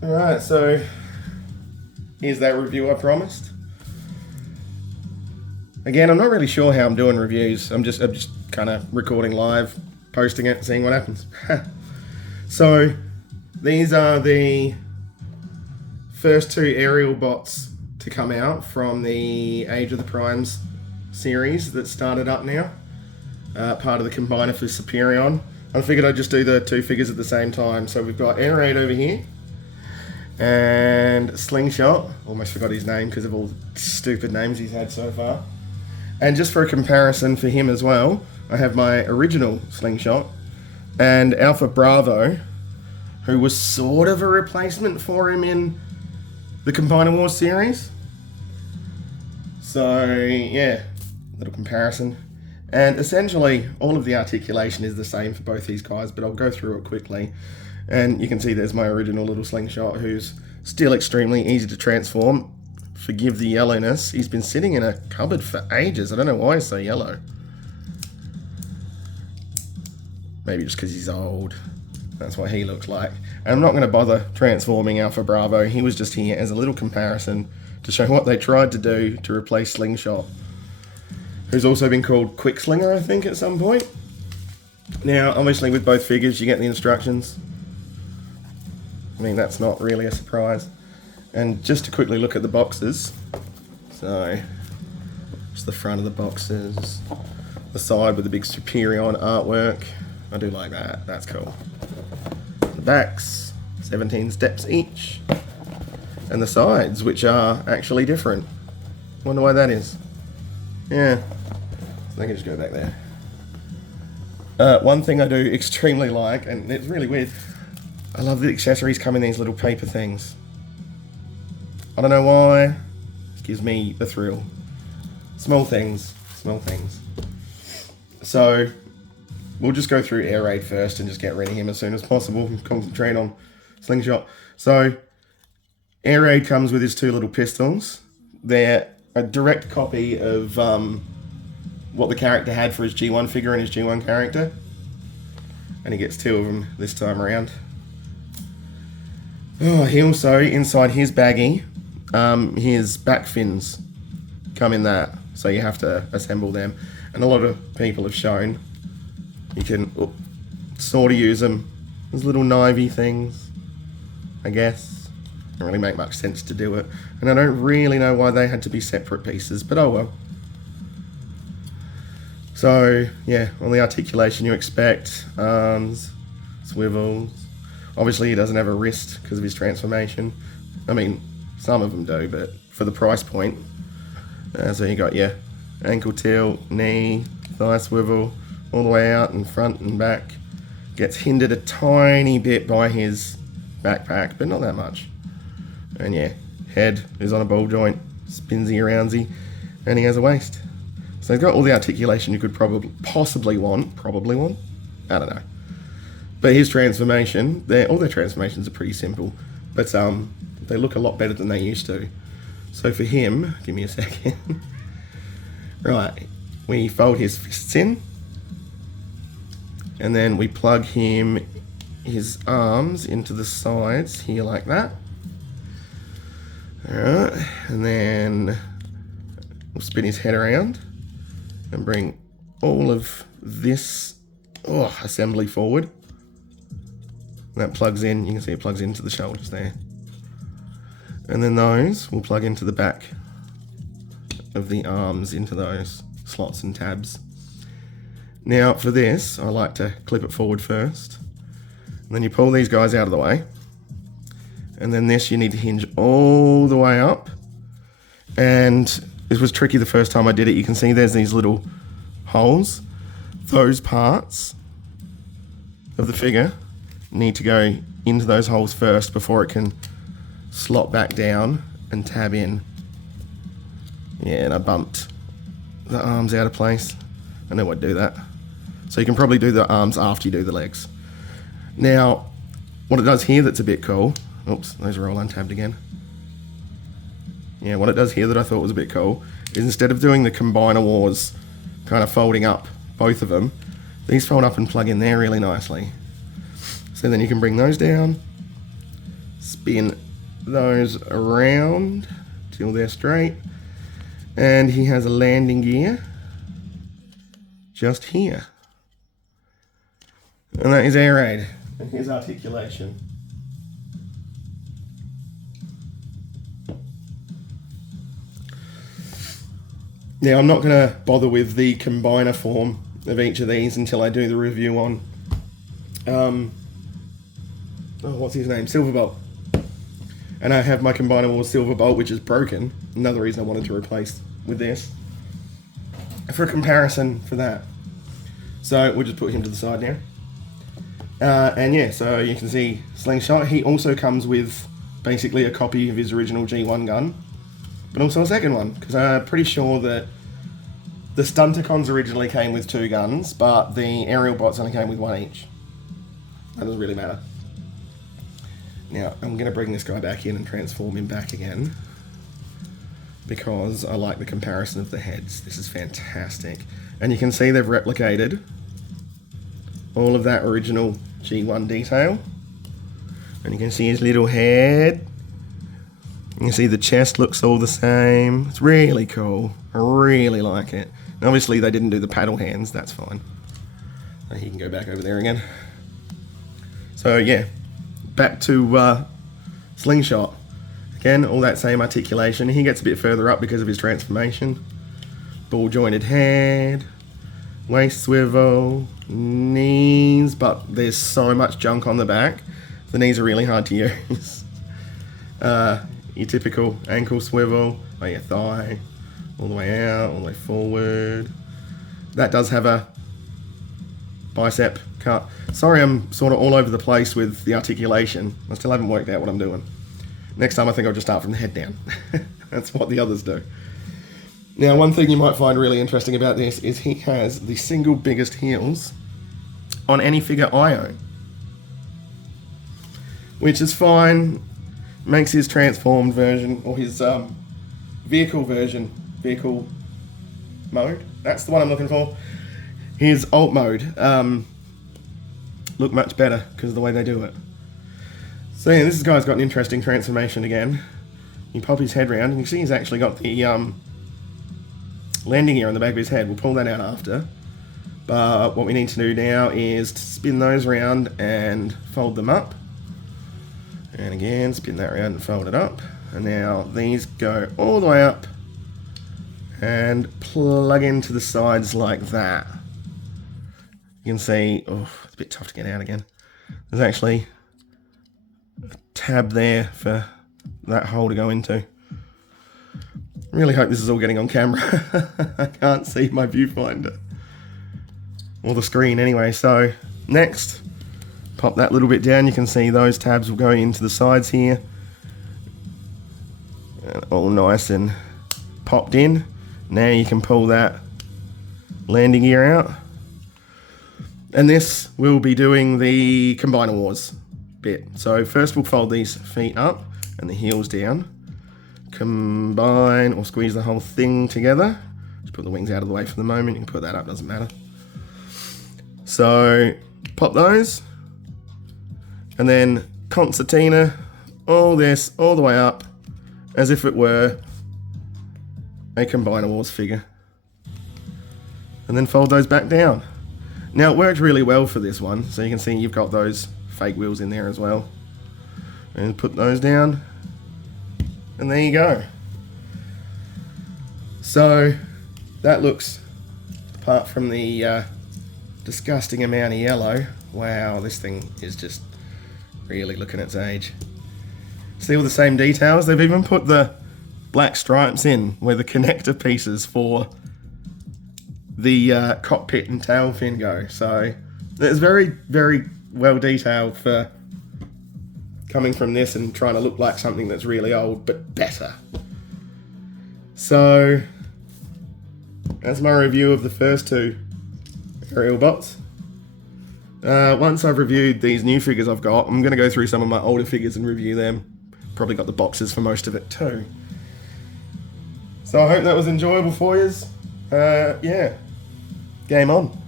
Alright, so here's that review I promised. Again, I'm not really sure how I'm doing reviews. I'm just kind of recording live, posting it, seeing what happens. So these are the first two aerial bots to come out from the Age of the Primes series that started up now. Part of the combiner for Superion. I figured I'd just do the two figures at the same time. So we've got Air Raid over here and Slingshot. Almost forgot his name because of all the stupid names he's had so far. And just for a comparison for him as well, I have my original Slingshot and Alpha Bravo, who was sort of a replacement for him in the Combiner Wars series. So yeah, little comparison. And essentially, all of the articulation is the same for both these guys, but I'll go through it quickly. And you can see there's my original little Slingshot, who's still extremely easy to transform. Forgive the yellowness. He's been sitting in a cupboard for ages. I don't know why he's so yellow. Maybe just because he's old. That's what he looks like. And I'm not going to bother transforming Alpha Bravo. He was just here as a little comparison to show what they tried to do to replace Slingshot, who's also been called Quick Slinger, I think, at some point. Now, obviously, with both figures, you get the instructions. I mean, that's not really a surprise. And just to quickly look at the boxes. So, just the front of the boxes. The side with the big Superion artwork. I do like that. That's cool. The backs, 17 steps each. And the sides, which are actually different. Wonder why that is. Yeah. So I can just go back there. One thing I do extremely like, and it's really weird, I love the accessories come in these little paper things. I don't know why. It gives me the thrill. Small things. Small things. So, we'll just go through Air Raid first and just get rid of him as soon as possible and concentrate on Slingshot. So, Air Raid comes with his two little pistols. They're a direct copy of what the character had for his G1 figure and his G1 character. And he gets two of them this time around. Oh, he also, inside his baggie, his back fins come in that. So you have to assemble them. And a lot of people have shown you can sort of use them as little knivey things, I guess. Don't really make much sense to do it. And I don't really know why they had to be separate pieces, but oh well. So, yeah, all the articulation you expect. Arms, swivels. Obviously he doesn't have a wrist because of his transformation. I mean, some of them do, but for the price point. So you got your ankle tilt, knee, thigh swivel, all the way out and front and back. Gets hindered a tiny bit by his backpack, but not that much. And yeah, head is on a ball joint, spinsy aroundsy, and he has a waist. So he's got all the articulation you could possibly want. I don't know. But his transformation, all their transformations are pretty simple, but they look a lot better than they used to. So for him, give me a second. Right, we fold his fists in, and then we plug his arms into the sides here like that. Alright, and then we'll spin his head around and bring all of this assembly forward. That plugs in, you can see it plugs into the shoulders there. And then those will plug into the back of the arms, into those slots and tabs. Now for this, I like to clip it forward first. And then you pull these guys out of the way. And then this you need to hinge all the way up. And this was tricky the first time I did it. You can see there's these little holes. Those parts of the figure need to go into those holes first before it can slot back down and tab in. Yeah, and I bumped the arms out of place. I know I'd do that. So you can probably do the arms after you do the legs. Now, what it does here that's a bit cool, oops, those are all untabbed again. Yeah, what it does here that I thought was a bit cool is instead of doing the Combiner Wars kind of folding up both of them, these fold up and plug in there really nicely. So then you can bring those down, spin spin those around till they're straight. And he has a landing gear just here. And that is air raid. And here's articulation. Now, I'm not going to bother with the combiner form of each of these until I do the review on, what's his name? Silverbolt. And I have my combiner wars Silverbolt, which is broken. Another reason I wanted to replace with this. For a comparison for that. So we'll just put him to the side now. And yeah, so you can see Slingshot. He also comes with basically a copy of his original G1 gun, but also a second one, because I'm pretty sure that the Stunticons originally came with 2 guns, but the aerial bots only came with 1 each. That doesn't really matter. Now, I'm going to bring this guy back in and transform him back again, because I like the comparison of the heads. This is fantastic. And you can see they've replicated all of that original G1 detail. And you can see his little head. You can see the chest looks all the same. It's really cool. I really like it. And obviously they didn't do the paddle hands, that's fine. So he can go back over there again. So yeah, back to Slingshot. Again, all that same articulation. He gets a bit further up because of his transformation. Ball jointed head, waist swivel, knees, but there's so much junk on the back. The knees are really hard to use. Your typical ankle swivel, by your thigh, all the way out, all the way forward. That does have a bicep cut. Sorry, I'm sort of all over the place with the articulation. I still haven't worked out what I'm doing. Next time I think I'll just start from the head down. That's what the others do. Now, one thing you might find really interesting about this is he has the single biggest heels on any figure I own. Which is fine. Makes his transformed version, or his vehicle mode, that's the one I'm looking for, his alt mode, look much better because of the way they do it. So yeah, this guy's got an interesting transformation again. You pop his head round and you see he's actually got the landing gear on the back of his head. We'll pull that out after. But what we need to do now is to spin those around and fold them up. And again, spin that around and fold it up. And now these go all the way up and plug into the sides like that. You can see, oh, it's a bit tough to get out again. There's actually a tab there for that hole to go into. Really hope this is all getting on camera. I can't see my viewfinder. Or the screen anyway. So next, pop that little bit down. You can see those tabs will go into the sides here. And all nice and popped in. Now you can pull that landing gear out. And this will be doing the Combiner Wars bit. So first we'll fold these feet up and the heels down. Combine or squeeze the whole thing together. Just put the wings out of the way for the moment. You can put that up, doesn't matter. So pop those. And then concertina, all this, all the way up, as if it were a Combiner Wars figure. And then fold those back down. Now it worked really well for this one, so you can see you've got those fake wheels in there as well. And put those down, and there you go. So that looks, apart from the disgusting amount of yellow, wow, this thing is just really looking its age. See all the same details? They've even put the black stripes in where the connector pieces for the cockpit and tail fin go. So it's very, very well detailed for coming from this and trying to look like something that's really old, but better. So that's my review of the first 2 aerial bots. Once I've reviewed these new figures I've got, I'm going to go through some of my older figures and review them. Probably got the boxes for most of it too. So I hope that was enjoyable for you. Yeah, game on.